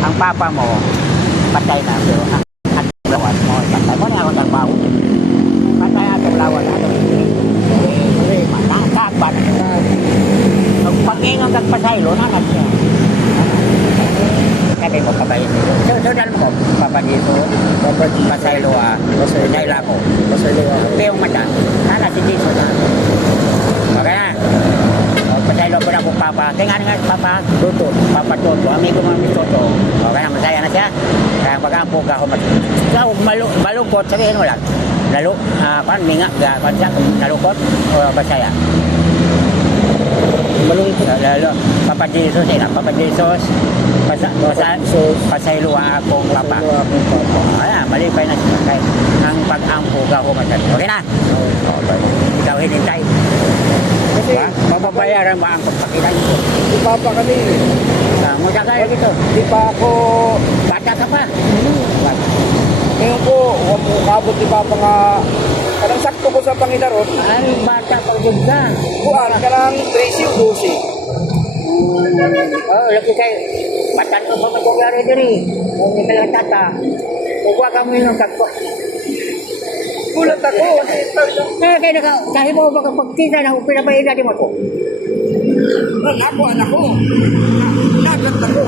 ang papa mo, patay na. Pero ang lawan mo, patay mo na ako trabaho. Patay atong lawan, atong nakakbat. Pag-ingang kagpasaylo, nanak siya. Sabi mo, papayin dito. Sundan mo, papa dito. Papa dito. Pasaylo dahil ako. Pasaylo Piyong mata. Sana si Jesus na. Okay na. Pasaylo ko na po papa. Kaya nga papa, Toto. Papa Toto. Amigo mo ang Toto. Okay na, masaya na siya. Kaya pag-ampog ako. Ikaw, malungkot. Sabihin mo lang. Lalo, minga, siya, nalungkot o masaya. Malungkot. Lalo, Papa Jesus, Papa Jesus, pasaylo akong papa. Ayan, malipay na siya. Kaya, ang pag-ampog ako masaya. Okay na? Okay. Ikaw hinintay. Kasi, mababayaran ba ang pagpakilan ko? Di papa kami. Muna kayo dito. Di pa ako. Bata ka pa. Ngayon po, huwag mo kabot di papa nga. Kanang sakto ko sa Panginoon. Ay, bata pa dyan ka. Kuhaan ka ng 13 o 12. Oh, lagi kayo. Batan ko pa mag-ugyari diri. Kung hindi ka lang tata. Kukwa ka mo yung kakwa. Gulat ako. Kaya kahit mo ba kapagkita na pinapaila di mo to? Ako, anak ko. Nagat ako.